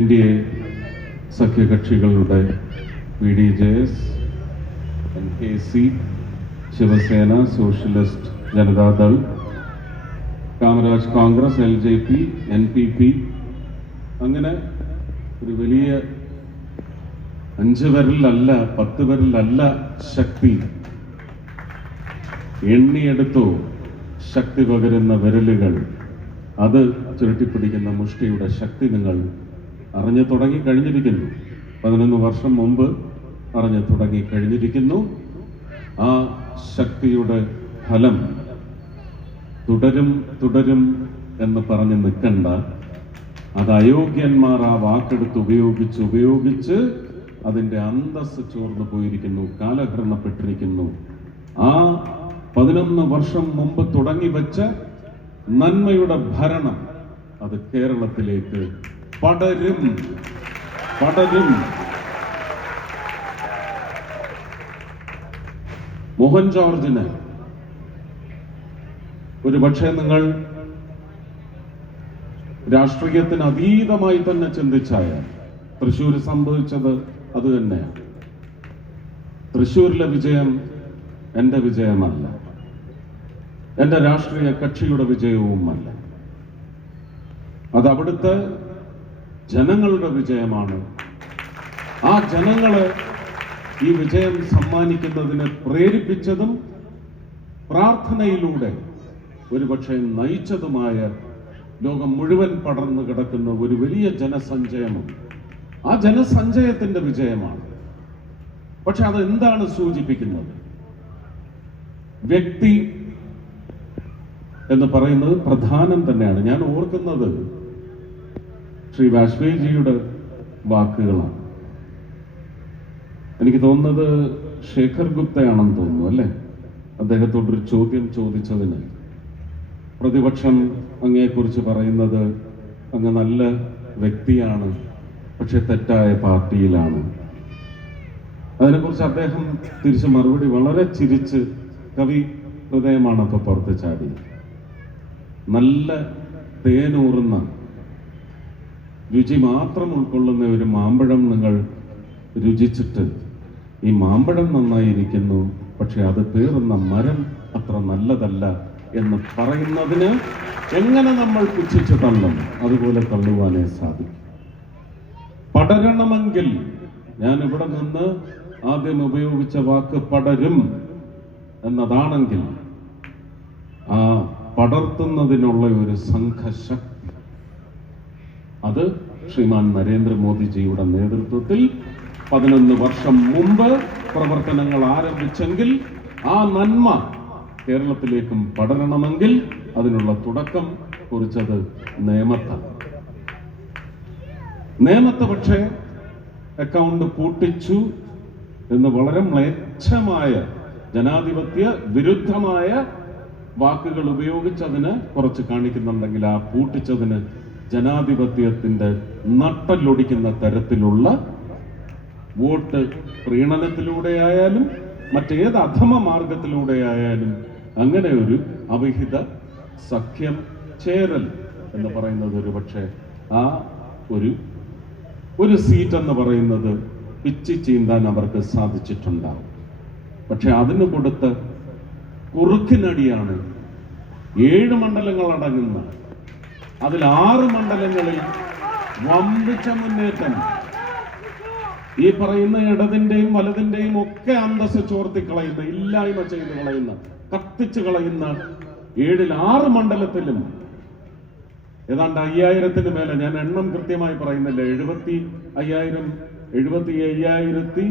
India സഖ്യകക്ഷികളുടെ P D J S N K C Shiv Sena socialist Janata Dal Kamaraj Congress L J P N P P. അങ്ങനെ ഒരു വലിയ അഞ്ച് പേരിലല്ല പത്ത് പേരിലല്ല ശക്തി എണ്ണിയെടുത്തോ ശക്തി പകരുന്ന വിരലുകൾ. അത് ചുരുട്ടിപ്പിടിക്കുന്ന മുഷ്ടിയുടെ ശക്തി നിങ്ങൾ അറിഞ്ഞു തുടങ്ങി കഴിഞ്ഞിരിക്കുന്നു പതിനൊന്ന് വർഷം മുമ്പ് അറിഞ്ഞു തുടങ്ങി കഴിഞ്ഞിരിക്കുന്നു ആ ശക്തിയുടെ ഫലം തുടരും തുടരും എന്ന് പറഞ്ഞ് നിൽക്കണ്ട. അത് അയോഗ്യന്മാർ ആ വാക്കെടുത്ത് ഉപയോഗിച്ച് ഉപയോഗിച്ച് അതിന്റെ അന്തസ് ചോർന്നു പോയിരിക്കുന്നു കാലഹരണപ്പെട്ടിരിക്കുന്നു. ആ പതിനൊന്ന് വർഷം മുമ്പ് തുടങ്ങി വെച്ച നന്മയുടെ ഭരണം അത് കേരളത്തിലേക്ക് പടരും. പടരും. മോഹൻ ജോർജിന് ഒരു പക്ഷേ നിങ്ങൾ രാഷ്ട്രീയത്തിന് അതീതമായി തന്നെ ചിന്തിച്ചായാൽ തൃശ്ശൂർ സംഭവിച്ചത് അത് തന്നെയാണ്. തൃശ്ശൂരിലെ വിജയം എന്റെ വിജയമല്ല. എന്റെ രാഷ്ട്രീയ കക്ഷിയുടെ വിജയവുമല്ല. അത് അവിടുത്തെ ജനങ്ങളുടെ വിജയമാണ്. ആ ജനങ്ങളെ ഈ വിജയം സമ്മാനിക്കുന്നതിന് പ്രേരിപ്പിച്ചതും പ്രാർത്ഥനയിലൂടെ ഒരുപക്ഷെ നയിച്ചതുമായ ലോകം മുഴുവൻ പടർന്നു കിടക്കുന്ന ഒരു വലിയ ജനസഞ്ചയമുണ്ട് ആ ജനസഞ്ചയത്തിന്റെ വിജയമാണ്. പക്ഷെ അത് എന്താണ് സൂചിപ്പിക്കുന്നത്? വ്യക്തി എന്ന് പറയുന്നത് പ്രധാനം തന്നെയാണ്. ഞാൻ ഓർക്കുന്നത് ശ്രീ വാജ്പേയിജിയുടെ വാക്കുകളാണ്. എനിക്ക് തോന്നുന്നത് ശേഖർ ഗുപ്തയാണെന്ന് തോന്നുന്നു അല്ലേ? അദ്ദേഹത്തോടൊരു ചോദ്യം ചോദിച്ചതിന്. പ്രതിപക്ഷം അങ്ങയെക്കുറിച്ച് പറയുന്നത് അങ്ങ് നല്ല വ്യക്തിയാണ് പക്ഷെ തെറ്റായ പാർട്ടിയിലാണ്. അതിനെക്കുറിച്ച് അദ്ദേഹം തിരിച്ച് മറുപടി വളരെ ചിരിച്ച് കവി ഹൃദയമാണ് അപ്പോൾ പുറത്ത് ചാടി. നല്ല തേനൂറുന്ന രുചി മാത്രം ഉൾക്കൊള്ളുന്ന ഒരു മാമ്പഴം നിങ്ങൾ രുചിച്ചിട്ട് ഈ മാമ്പഴം നന്നായിരിക്കുന്നു പക്ഷെ അത് പേറുന്ന മരം അത്ര നല്ലതല്ല എന്ന് പറയുന്നതിന് എങ്ങനെ നമ്മൾ പുച്ഛിച്ച് തള്ളും? അതുപോലെ തള്ളുവാനേ സാധിക്കും. പടരണമെങ്കിൽ ഞാൻ ഇവിടെ നിന്ന് ആദ്യം ഉപയോഗിച്ച വാക്ക് പടരും എന്നതാണെങ്കിൽ ആ പടർത്തുന്നതിനുള്ള ഒരു സംഘശക്തി അത് ശ്രീമാൻ നരേന്ദ്രമോദിജിയുടെ നേതൃത്വത്തിൽ പതിനൊന്ന് വർഷം മുമ്പ് പ്രവർത്തനങ്ങൾ ആരംഭിച്ചെങ്കിൽ ആ നന്മ കേരളത്തിലേക്കും പടരണമെങ്കിൽ അതിനുള്ള തുടക്കം കുറിച്ചത് നേമത്താണ് നേമത്ത് പക്ഷേ അക്കൗണ്ട് പൂട്ടിച്ചു എന്ന് വളരെ മ്ലേച്ഛമായ ജനാധിപത്യ വിരുദ്ധമായ വാക്കുകൾ ഉപയോഗിച്ചതിന് കുറച്ച് കാണിക്കുന്നുണ്ടെങ്കിൽ ആ പൂട്ടിച്ചതിന് ജനാധിപത്യത്തിന്റെ നട്ടല്ലൊടിക്കുന്ന തരത്തിലുള്ള വോട്ട് പ്രീണനത്തിലൂടെയായാലും മറ്റേത് അധമ മാർഗത്തിലൂടെ ആയാലും അങ്ങനെ ഒരു അവിഹിത സഖ്യം ചേരൽ എന്ന് പറയുന്നത് ഒരു പക്ഷേ ആ ഒരു ഒരു സീറ്റ് എന്ന് പറയുന്നത് പിച്ചി ചീന്താൻ അവർക്ക് സാധിച്ചിട്ടുണ്ടാവും. പക്ഷെ അതിന് കൊടുത്ത കുറുക്കിനടിയാണ് ഏഴ് മണ്ഡലങ്ങൾ അടങ്ങുന്ന അതിൽ ആറ് മണ്ഡലങ്ങളിൽ വമ്പിച്ച മുന്നേറ്റം. ഈ പറയുന്ന ഇടതിന്റെയും വലതിന്റെയും ഒക്കെ അന്തസ് ചോർത്തി കളയുന്ന ഇല്ലായ്മ ചെയ്ത് കളയുന്ന കത്തിച്ച് കളയുന്ന ഏഴിൽ ആറ് മണ്ഡലത്തിലും ഏതാണ്ട് അയ്യായിരത്തിന് മേലെ ഞാൻ എണ്ണം കൃത്യമായി പറയുന്നില്ല എഴുപത്തി അയ്യായിരം എഴുപത്തി അയ്യായിരത്തി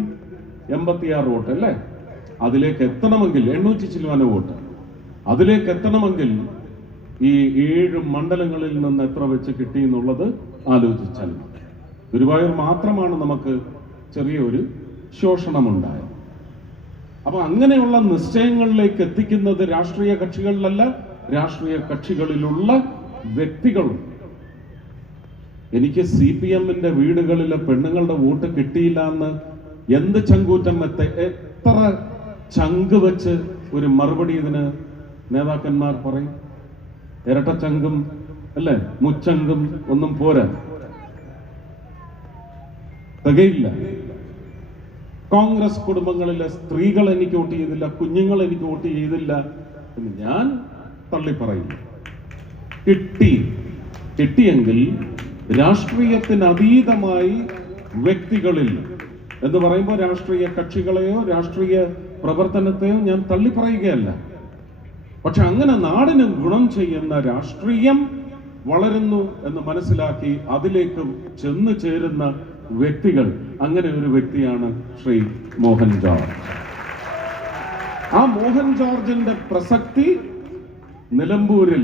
എൺപത്തി ആറ് വോട്ട് അല്ലേ? അതിലേക്ക് എത്തണമെങ്കിൽ എണ്ണൂറ്റി ചില്ലുവാന വോട്ട്. അതിലേക്ക് എത്തണമെങ്കിൽ ഈ ഏഴ് മണ്ഡലങ്ങളിൽ നിന്ന് എത്ര വെച്ച് കിട്ടി എന്നുള്ളത് ആലോചിച്ചാൽ മതി. ഗുരുവായൂർ മാത്രമാണ് നമുക്ക് ചെറിയൊരു ശോഷണമുണ്ടായത്. അപ്പൊ അങ്ങനെയുള്ള നിശ്ചയങ്ങളിലേക്ക് എത്തിക്കുന്നത് രാഷ്ട്രീയ കക്ഷികളിലല്ല രാഷ്ട്രീയ കക്ഷികളിലുള്ള വ്യക്തികളും എനിക്ക് സി പി എമ്മിന്റെ വീടുകളിലെ പെണ്ണുങ്ങളുടെ വോട്ട് കിട്ടിയില്ല എന്ന് എന്ത് ചങ്കൂറ്റം എത്ത എത്ര ചങ്ക് വെച്ച് ഒരു മറുപടി ഇതിന് നേതാക്കന്മാർ പറയും? ഇരട്ടച്ചങ്കും അല്ലേ? മുച്ചങ്കും ഒന്നും പോരാ. തികയില്ല. കോൺഗ്രസ് കുടുംബങ്ങളിലെ സ്ത്രീകൾ എനിക്ക് വോട്ട് ചെയ്തില്ല കുഞ്ഞുങ്ങൾ എനിക്ക് വോട്ട് ചെയ്തില്ല എന്ന് ഞാൻ തള്ളി പറയില്ല കിട്ടി. കിട്ടിയെങ്കിൽ രാഷ്ട്രീയത്തിന് അതീതമായി വ്യക്തികളിൽ എന്ന് പറയുമ്പോൾ രാഷ്ട്രീയ കക്ഷികളെയോ രാഷ്ട്രീയ പ്രവർത്തനത്തെയോ ഞാൻ തള്ളി പറയുകയല്ല പക്ഷെ അങ്ങനെ നാടിന് ഗുണം ചെയ്യുന്ന രാഷ്ട്രീയം വളരുന്നു എന്ന് മനസ്സിലാക്കി അതിലേക്ക് ചെന്ന് ചേരുന്ന വ്യക്തികൾ അങ്ങനെ ഒരു വ്യക്തിയാണ് ശ്രീ മോഹൻ ജോർജ്. ആ മോഹൻ ജോർജിന്റെ പ്രസക്തി നിലമ്പൂരിൽ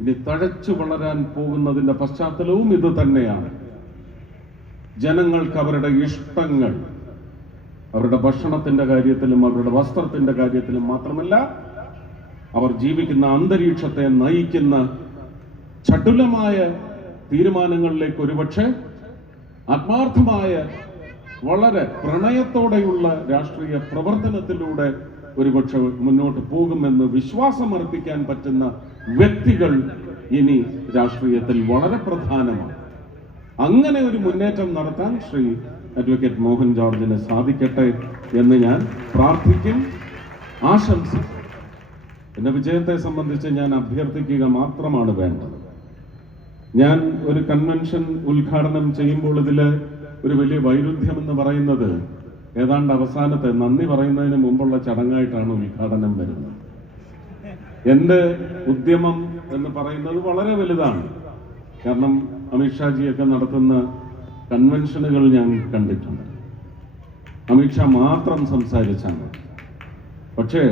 ഇനി തഴച്ചു വളരാൻ പോകുന്നതിന്റെ പശ്ചാത്തലവും ഇത് തന്നെയാണ്. ജനങ്ങൾക്ക് അവരുടെ ഇഷ്ടങ്ങൾ അവരുടെ ഭക്ഷണത്തിന്റെ കാര്യത്തിലും അവരുടെ വസ്ത്രത്തിന്റെ കാര്യത്തിലും മാത്രമല്ല അവർ ജീവിക്കുന്ന അന്തരീക്ഷത്തെ നയിക്കുന്ന ചടുലമായ തീരുമാനങ്ങളിലേക്ക് ഒരുപക്ഷെ ആത്മാർത്ഥമായ വളരെ പ്രണയത്തോടെയുള്ള രാഷ്ട്രീയ പ്രവർത്തനത്തിലൂടെ ഒരുപക്ഷെ മുന്നോട്ട് പോകുമെന്ന് വിശ്വാസമർപ്പിക്കാൻ പറ്റുന്ന വ്യക്തികൾ ഇനി രാഷ്ട്രീയത്തിൽ വളരെ പ്രധാനമാണ്. അങ്ങനെ ഒരു മുന്നേറ്റം നടത്താൻ ശ്രീ അഡ്വക്കേറ്റ് മോഹൻ ജോർജിന് സാധിക്കട്ടെ എന്ന് ഞാൻ പ്രാർത്ഥിക്കും ആശംസിക്കും. എന്റെ വിജയത്തെ സംബന്ധിച്ച് ഞാൻ അഭ്യർത്ഥിക്കുക മാത്രമാണ് വേണ്ടത്. ഞാൻ ഒരു കൺവെൻഷൻ ഉദ്ഘാടനം ചെയ്യുമ്പോൾ ഇതിൽ ഒരു വലിയ വൈരുദ്ധ്യം എന്ന് പറയുന്നത് ഏതാണ്ട് അവസാനത്തെ നന്ദി പറയുന്നതിന് മുമ്പുള്ള ചടങ്ങായിട്ടാണ് ഉദ്ഘാടനം വരുന്നത്. എന്റെ ഉദ്യമം എന്ന് പറയുന്നത് വളരെ വലുതാണ്. കാരണം അമിത്ഷാജിയൊക്കെ നടത്തുന്ന കൺവെൻഷനുകൾ ഞാൻ കണ്ടിട്ടുണ്ട്. അമിത്ഷാ മാത്രം സംസാരിച്ചാണ് പക്ഷേ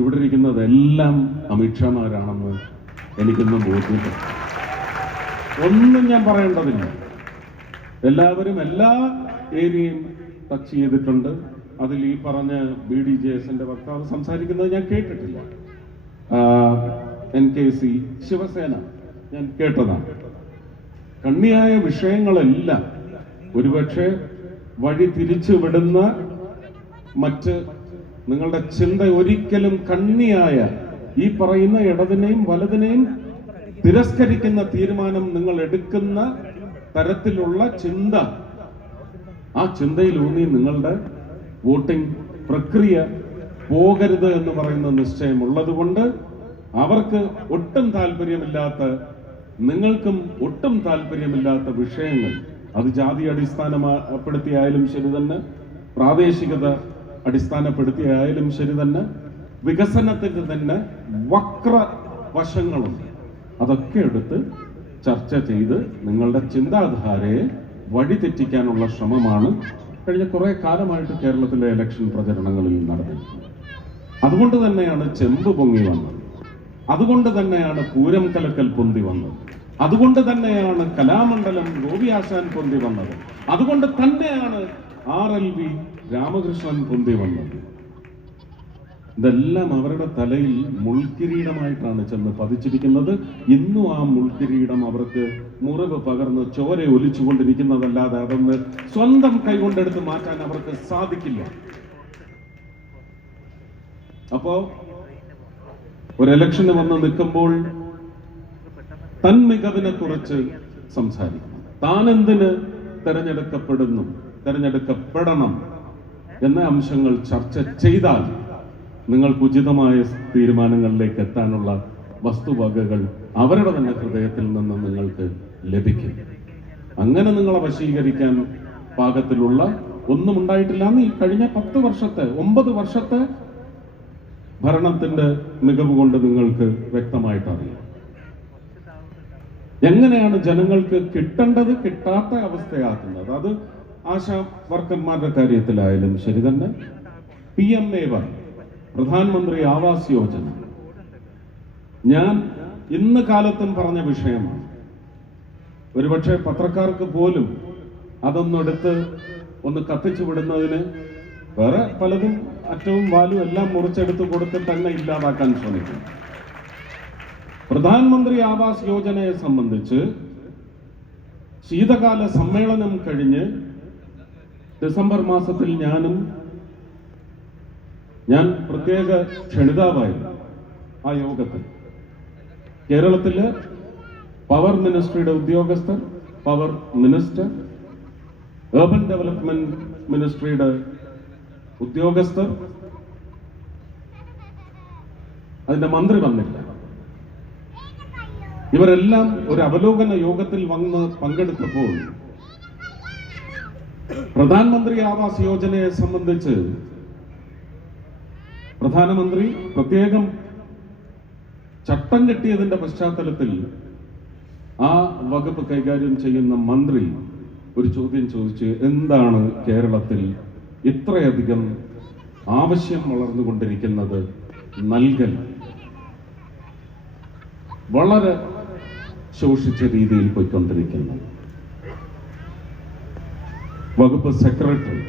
ഇവിടെ ഇരിക്കുന്നതെല്ലാം അമിത്ഷാമാരാണെന്ന് എനിക്കൊന്നും ബോധ്യമില്ല ഒന്നും ഞാൻ പറയേണ്ടതില്ല. എല്ലാവരും എല്ലാ ഏരിയയും ടച്ച് ചെയ്തിട്ടുണ്ട്. അതിൽ ഈ പറഞ്ഞ ബി ഡി ജെ എസിന്റെ വക്താവ് സംസാരിക്കുന്നത് ഞാൻ കേട്ടിട്ടില്ല. എൻ കെ സി ശിവസേന ഞാൻ കേട്ടതാണ്. കണ്ണിയായ വിഷയങ്ങളെല്ലാം ഒരുപക്ഷെ വഴി തിരിച്ചു വിടുന്ന മറ്റ് നിങ്ങളുടെ ചിന്ത ഒരിക്കലും കണ്ണിയായ ഈ പറയുന്ന ഇടതിനെയും വലതിനെയും തിരസ്കരിക്കുന്ന തീരുമാനം നിങ്ങൾ എടുക്കുന്ന തരത്തിലുള്ള ചിന്ത. ആ ചിന്തയിലൂന്നി നിങ്ങളുടെ വോട്ടിംഗ് പ്രക്രിയ പോകരുത് എന്ന് പറയുന്ന നിശ്ചയം ഉള്ളതുകൊണ്ട് അവർക്ക് ഒട്ടും താല്പര്യമില്ലാത്ത നിങ്ങൾക്കും ഒട്ടും താല്പര്യമില്ലാത്ത വിഷയങ്ങൾ അത് ജാതി അടിസ്ഥാനപ്പെടുത്തിയായാലും ശരി തന്നെ പ്രാദേശികത അടിസ്ഥാനപ്പെടുത്തിയായാലും ശരി തന്നെ വികസനത്തിന്റെ തന്നെ വക്ര വശങ്ങളുണ്ട്. അതൊക്കെ എടുത്ത് ചർച്ച ചെയ്ത് നിങ്ങളുടെ ചിന്താധാരയെ വഴിതെറ്റിക്കാനുള്ള ശ്രമമാണ് കഴിഞ്ഞ കുറെ കാലമായിട്ട് കേരളത്തിലെ ഇലക്ഷൻ പ്രചരണങ്ങളിൽ നടന്നിരിക്കുന്നത്. അതുകൊണ്ട് തന്നെയാണ് ചെമ്പ് പൊങ്ങി വന്നത്. അതുകൊണ്ട് തന്നെയാണ് പൂരം കലക്കൽ പൊന്തി വന്നത്. അതുകൊണ്ട് തന്നെയാണ് കലാമണ്ഡലം ഗോപിയാശാൻ പൊന്തി വന്നത്. അതുകൊണ്ട് തന്നെയാണ് ആർ എൽ വി രാമകൃഷ്ണൻ പൊന്തി വന്നത്. ഇതെല്ലാം അവരുടെ തലയിൽ മുൾക്കിരീടമായിട്ടാണ് ചെന്ന് പതിച്ചിരിക്കുന്നത്. ഇന്നും ആ മുൾക്കിരീടം അവർക്ക് മുറിവ് പകർന്ന് ചോര ഒലിച്ചുകൊണ്ടിരിക്കുന്നതല്ലാതെ അതൊന്ന് സ്വന്തം കൈകൊണ്ടെടുത്ത് മാറ്റാൻ അവർക്ക് സാധിക്കില്ല. അപ്പോ ഒരു ഇലക്ഷന് വന്ന് നിൽക്കുമ്പോൾ തൻ മികവിനെ കുറിച്ച് സംസാരിക്കണം താൻ എന്തിന് തെരഞ്ഞെടുക്കപ്പെടുന്നു? തെരഞ്ഞെടുക്കപ്പെടണം എന്ന അംശങ്ങൾ ചർച്ച ചെയ്താൽ നിങ്ങൾക്ക് ഉചിതമായ തീരുമാനങ്ങളിലേക്ക് എത്താനുള്ള വസ്തുവകകൾ അവരുടെ തന്നെ ഹൃദയത്തിൽ നിന്ന് നിങ്ങൾക്ക് ലഭിക്കും. അങ്ങനെ നിങ്ങളെ വശീകരിക്കാൻ പാകത്തിലുള്ള ഒന്നും ഉണ്ടായിട്ടില്ല. എന്ന് ഈ കഴിഞ്ഞ പത്ത് വർഷത്തെ ഒമ്പത് വർഷത്തെ ഭരണത്തിന്റെ മികവ് കൊണ്ട് നിങ്ങൾക്ക് വ്യക്തമായിട്ട് അറിയാം. എങ്ങനെയാണ് ജനങ്ങൾക്ക് കിട്ടേണ്ടത് കിട്ടാത്ത അവസ്ഥയാക്കുന്നത്? അത് ആശാ വർക്കർമാരുടെ കാര്യത്തിലായാലും ശരി തന്നെ പി എം എ വൈ പ്രധാനമന്ത്രി ആവാസ് യോജന. ഞാൻ ഇന്ന് കാലത്തും പറഞ്ഞ വിഷയമാണ്. ഒരുപക്ഷെ പത്രക്കാർക്ക് പോലും അതൊന്നെടുത്ത് ഒന്ന് കത്തിച്ചു വിടുന്നതിന് വേറെ പലതും അറ്റവും വാലും എല്ലാം മുറിച്ചെടുത്ത് കൊടുത്തിട്ട് തന്നെ ഇല്ലാതാക്കാൻ ശ്രമിക്കും. പ്രധാനമന്ത്രി ആവാസ് യോജനയെ സംബന്ധിച്ച് ശീതകാല സമ്മേളനം കഴിഞ്ഞ് ഡിസംബർ മാസത്തിൽ ഞാനും ഞാൻ പ്രത്യേക ക്ഷണിതാവായിരുന്നു ആ യോഗത്തിൽ. കേരളത്തിൽ പവർ മിനിസ്ട്രിയുടെ ഉദ്യോഗസ്ഥർ പവർ മിനിസ്റ്റർ ഏർബൻ ഡെവലപ്മെന്റ് മിനിസ്ട്രിയുടെ ഉദ്യോഗസ്ഥർ. അതിന്റെ മന്ത്രി വന്നില്ല. ഇവരെല്ലാം ഒരു അവലോകന യോഗത്തിൽ വന്ന് പങ്കെടുത്തപ്പോൾ പ്രധാനമന്ത്രി ആവാസ് യോജനയെ സംബന്ധിച്ച് പ്രധാനമന്ത്രി പ്രത്യേകം ചട്ടം കിട്ടിയതിന്റെ പശ്ചാത്തലത്തിൽ ആ വകുപ്പ് കൈകാര്യം ചെയ്യുന്ന മന്ത്രി ഒരു ചോദ്യം ചോദിച്ച് എന്താണ് കേരളത്തിൽ ഇത്രയധികം ആവശ്യം വളർന്നുകൊണ്ടിരിക്കുന്നത് നൽകൽ? വളരെ ശോഷിച്ച രീതിയിൽ പോയിക്കൊണ്ടിരിക്കുന്നത്. വകുപ്പ് സെക്രട്ടറി.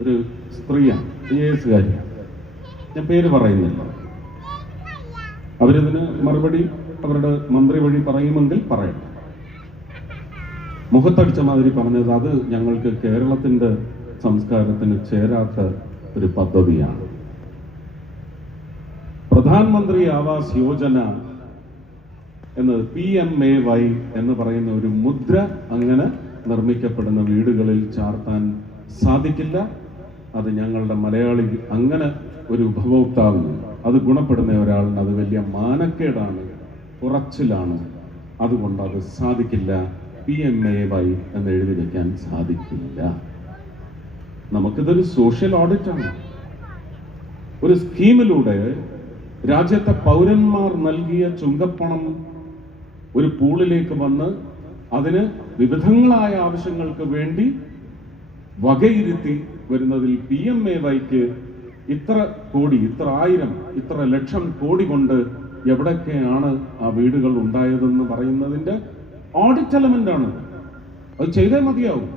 ഒരു സ്ത്രീയാണ് ഐ എ എസുകാരിയാണ് ഞാൻ പേര് പറയുന്നില്ല. അവരിതിന് മറുപടി അവരുടെ മന്ത്രി വഴി പറയുമെങ്കിൽ പറയട്ടെ. മുഖത്തടിച്ച മാതിരി പറഞ്ഞത് അത് ഞങ്ങൾക്ക് കേരളത്തിന്റെ സംസ്കാരത്തിന് ചേരാത്ത ഒരു പദ്ധതിയാണ്. പ്രധാനമന്ത്രി ആവാസ് യോജന എന്നത് പി എം എ വൈ എന്ന് പറയുന്ന ഒരു മുദ്ര അങ്ങനെ നിർമ്മിക്കപ്പെടുന്ന വീടുകളിൽ ചാർത്താൻ സാധിക്കില്ല. അത് ഞങ്ങളുടെ മലയാളി അങ്ങനെ ഒരു ഉപഭോക്താവിന് അത് ഗുണപ്പെടുന്ന ഒരാളിന് അത് വലിയ മാനക്കേടാണ് കുറച്ചിലാണ് അതുകൊണ്ട് അത് സാധിക്കില്ല. പി എം എ വൈ എന്ന് എഴുതി വെക്കാൻ സാധിക്കില്ല. നമുക്കിതൊരു സോഷ്യൽ ഓഡിറ്റാണ്. ഒരു സ്കീമിലൂടെ രാജ്യത്തെ പൗരന്മാർ നൽകിയ ചുങ്കപ്പണം ഒരു പൂളിലേക്ക് വന്ന് അതിന് വിവിധങ്ങളായ ആവശ്യങ്ങൾക്ക് വേണ്ടി വകയിരുത്തി വരുന്നതിൽ പി എം എ വൈക്ക് ഇത്ര കോടി ഇത്ര ആയിരം ഇത്ര ലക്ഷം കോടി കൊണ്ട് എവിടൊക്കെയാണ് ആ വീടുകൾ ഉണ്ടായതെന്ന് പറയുന്നതിന്റെ ഓഡിറ്റ് എലമെന്റ് ആണ്. അത് ചെയ്തേ മതിയാവും.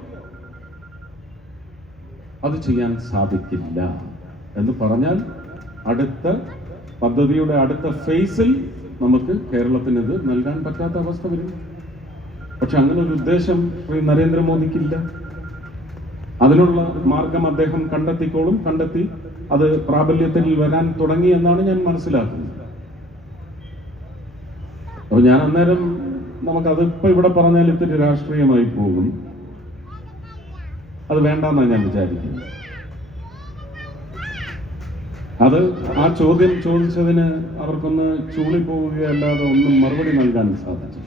അത് ചെയ്യാൻ സാധിക്കില്ല എന്ന് പറഞ്ഞാൽ അടുത്ത പദ്ധതിയുടെ അടുത്ത ഫേസിൽ നമുക്ക് കേരളത്തിന് ഇത് നൽകാൻ പറ്റാത്ത അവസ്ഥ വരും. പക്ഷെ അങ്ങനെ ഒരു ഉദ്ദേശം ശ്രീ നരേന്ദ്രമോദിക്കില്ല. അതിനുള്ള മാർഗം അദ്ദേഹം കണ്ടെത്തിക്കോളും. കണ്ടെത്തി അത് പ്രാബല്യത്തിൽ വരാൻ തുടങ്ങി എന്നാണ് ഞാൻ മനസ്സിലാക്കുന്നത്. അപ്പൊ ഞാൻ അന്നേരം നമുക്ക് അതിപ്പോ ഇവിടെ പറഞ്ഞാൽ ഇത്തിരി രാഷ്ട്രീയമായി പോകും. അത് വേണ്ടെന്നാണ് ഞാൻ വിചാരിക്കുന്നത്. അത് ആ ചോദ്യം ചോദിച്ചതിന് അവർക്കൊന്ന് ചൂളിപ്പോവുകയല്ലാതെ ഒന്നും മറുപടി നൽകാൻ സാധിച്ചില്ല.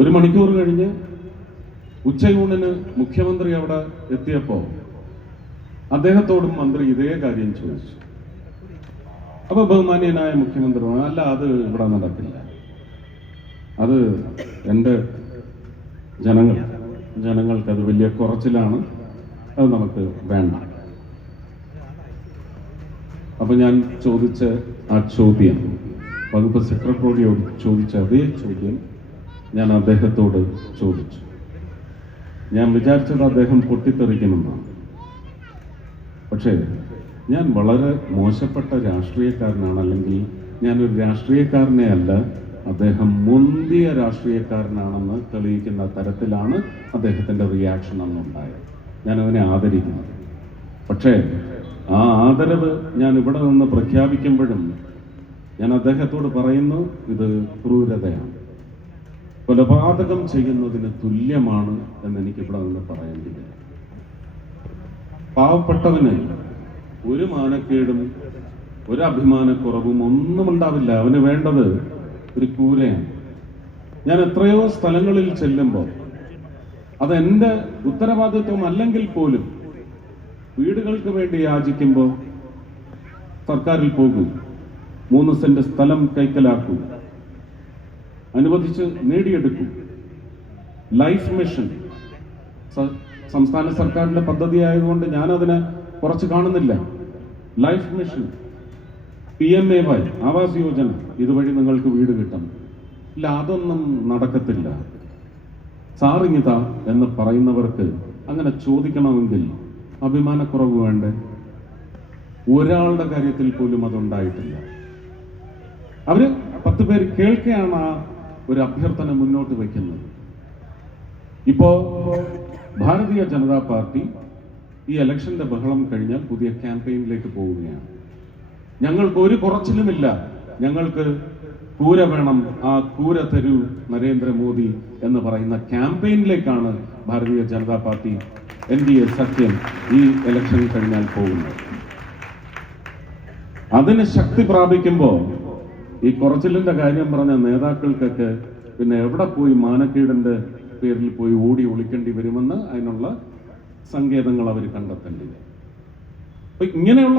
ഒരു മണിക്കൂർ കഴിഞ്ഞ് ഉച്ചയൂണിന് മുഖ്യമന്ത്രി അവിടെ എത്തിയപ്പോൾ അദ്ദേഹത്തോടും മന്ത്രി ഇതേ കാര്യം ചോദിച്ചു. അപ്പൊ ബഹുമാനീയനായ മുഖ്യമന്ത്രി അല്ല അത് ഇവിടെ നടക്കില്ല. അത് എന്റെ ജനങ്ങൾ ജനങ്ങൾക്ക് അത് വലിയ കുറച്ചിലാണ്. അത് നമുക്ക് വേണ്ട. അപ്പൊ ഞാൻ ചോദിച്ച ആ ചോദ്യം വകുപ്പ് സെക്രട്ടറിയോട് ചോദിച്ച അതേ ചോദ്യം ഞാൻ അദ്ദേഹത്തോട് ചോദിച്ചു. ഞാൻ വിചാരിച്ചത് അദ്ദേഹം പൊട്ടിത്തെറിക്കുമെന്നാണ്. പക്ഷേ ഞാൻ വളരെ മോശപ്പെട്ട രാഷ്ട്രീയക്കാരനാണ് അല്ലെങ്കിൽ ഞാനൊരു രാഷ്ട്രീയക്കാരനെ അല്ല അദ്ദേഹം മുന്തിയ രാഷ്ട്രീയക്കാരനാണെന്ന് തെളിയിക്കുന്ന തരത്തിലാണ് അദ്ദേഹത്തിന്റെ റിയാക്ഷൻ അന്നുണ്ടായത്. അവനെ ആദരിക്കുന്നത്. പക്ഷേ ആ ആദരവ് ഞാൻ ഇവിടെ നിന്ന് പ്രഖ്യാപിക്കുമ്പോഴും ഞാൻ അദ്ദേഹത്തോട് പറയുന്നു ഇത് ക്രൂരതയാണ്. കൊലപാതകം ചെയ്യുന്നതിന് തുല്യമാണ് എന്ന് എനിക്ക് ഇവിടെ നിന്ന് പറയേണ്ടി വരും പാവപ്പെട്ടവന് ഒരു മാനക്കേടും ഒരു അഭിമാനക്കുറവും ഒന്നും ഉണ്ടാവില്ല. അവന് വേണ്ടത് ഒരു കൂരയാണ് ഞാൻ എത്രയോ സ്ഥലങ്ങളിൽ ചെല്ലുമ്പോൾ അതെന്റെ ഉത്തരവാദിത്വം അല്ലെങ്കിൽ പോലും വീടുകൾക്ക് വേണ്ടി യാചിക്കുമ്പോൾ സർക്കാരിൽ പോകും മൂന്ന് സെന്റ് സ്ഥലം കൈക്കലാക്കൂ അനുവദിച്ച് നേടിയെടുക്കും. ലൈഫ് മിഷൻ സംസ്ഥാന സർക്കാരിന്റെ പദ്ധതി ആയതുകൊണ്ട് ഞാനതിനെ കുറച്ച് കാണുന്നില്ല. Life mission P M A Y Awas Yojana. ഇതുവഴി നിങ്ങൾക്ക് വീട് കിട്ടും. ഇല്ല അതൊന്നും നടക്കത്തില്ല. സാറിങ്ങിത എന്ന് പറയുന്നവർക്ക് അങ്ങനെ ചോദിക്കണമെങ്കിൽ അഭിമാനക്കുറവ് വേണ്ടേ? ഒരാളുടെ കാര്യത്തിൽ പോലും അതുണ്ടായിട്ടില്ല. അവർ പത്ത് പേര് കേൾക്കുകയാണ് ആ ഒരു അഭ്യർത്ഥന മുന്നോട്ട് വയ്ക്കുന്നത് ഇപ്പോ ഭാരതീയ ജനതാ പാർട്ടി ഈ ഇലക്ഷന്റെ ബഹളം കഴിഞ്ഞാൽ പുതിയ ക്യാമ്പയിനിലേക്ക് പോവുകയാണ്. ഞങ്ങൾക്ക് ഒരു കുറച്ചിലുമില്ല. ഞങ്ങൾക്ക് കൂര വേണം ആ കൂര തരൂ നരേന്ദ്രമോദി എന്ന് പറയുന്ന ക്യാമ്പയിനിലേക്കാണ് Bharatiya Janata party N D A സഖ്യം ഈ ഇലക്ഷൻ കഴിഞ്ഞാൽ പോകുന്നത്. അതിന് ശക്തി പ്രാപിക്കുമ്പോൾ ഈ കുറച്ചിലിന്റെ കാര്യം പറഞ്ഞ നേതാക്കൾക്കൊക്കെ പിന്നെ എവിടെ പോയി മാനക്കേടിന്റെ പേരിൽ പോയി ഓടി ഒളിക്കേണ്ടി വരുമെന്ന് അതിനുള്ള സങ്കേതങ്ങൾ അവർ കണ്ടെത്തേണ്ടി അപ്പൊ ഇങ്ങനെയുള്ള